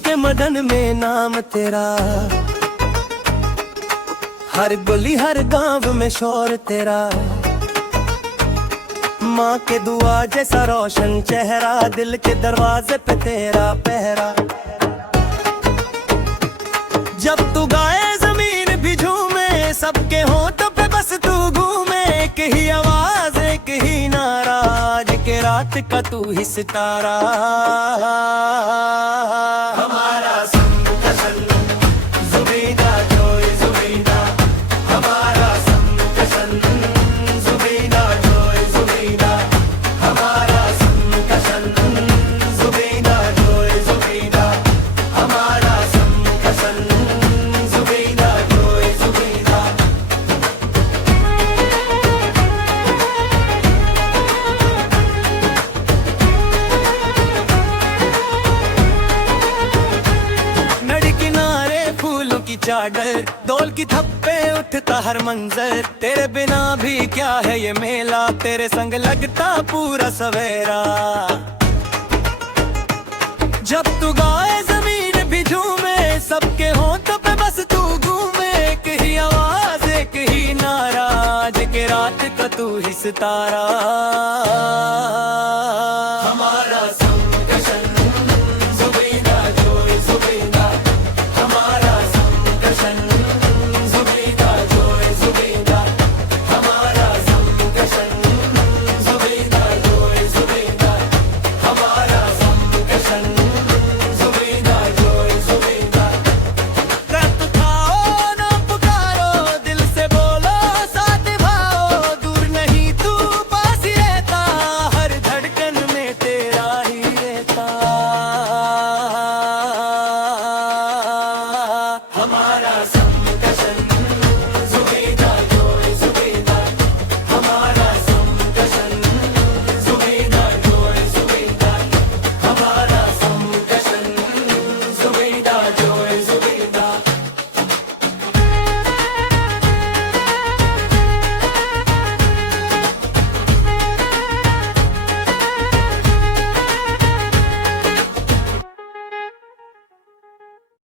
के मदन में नाम तेरा, हर गली हर गांव में शोर तेरा। माँ के दुआ जैसा रोशन चेहरा, दिल के दरवाजे पे तेरा पहरा। जब तू गाए जमीन भी झूमे, सबके होठों पे बस तू घूमे। एक ही आवाज एक ही नारा, आज के रात का तू ही सितारा। हमारा समकशन जुबीदा जोए जुबीदा, हमारा समकशन जुबीदा जोए जुबीदा, हमारा समकशन जुबीदा जोए जुबीदा, हमारा समकशन जुबीदा जोए जुबीदा। नदी किनारे फूलों की चादर, डोल की थप्पे उठता हर मंजर। तेरे बिना भी क्या है ये मेला, तेरे संग लगता पूरा सवेरा। जब तू गाए जमीन भी झूमे, सबके होठों पे बस तू घूमे। एक ही आवाज एक ही नारा, आज के रात का तू ही सितारा।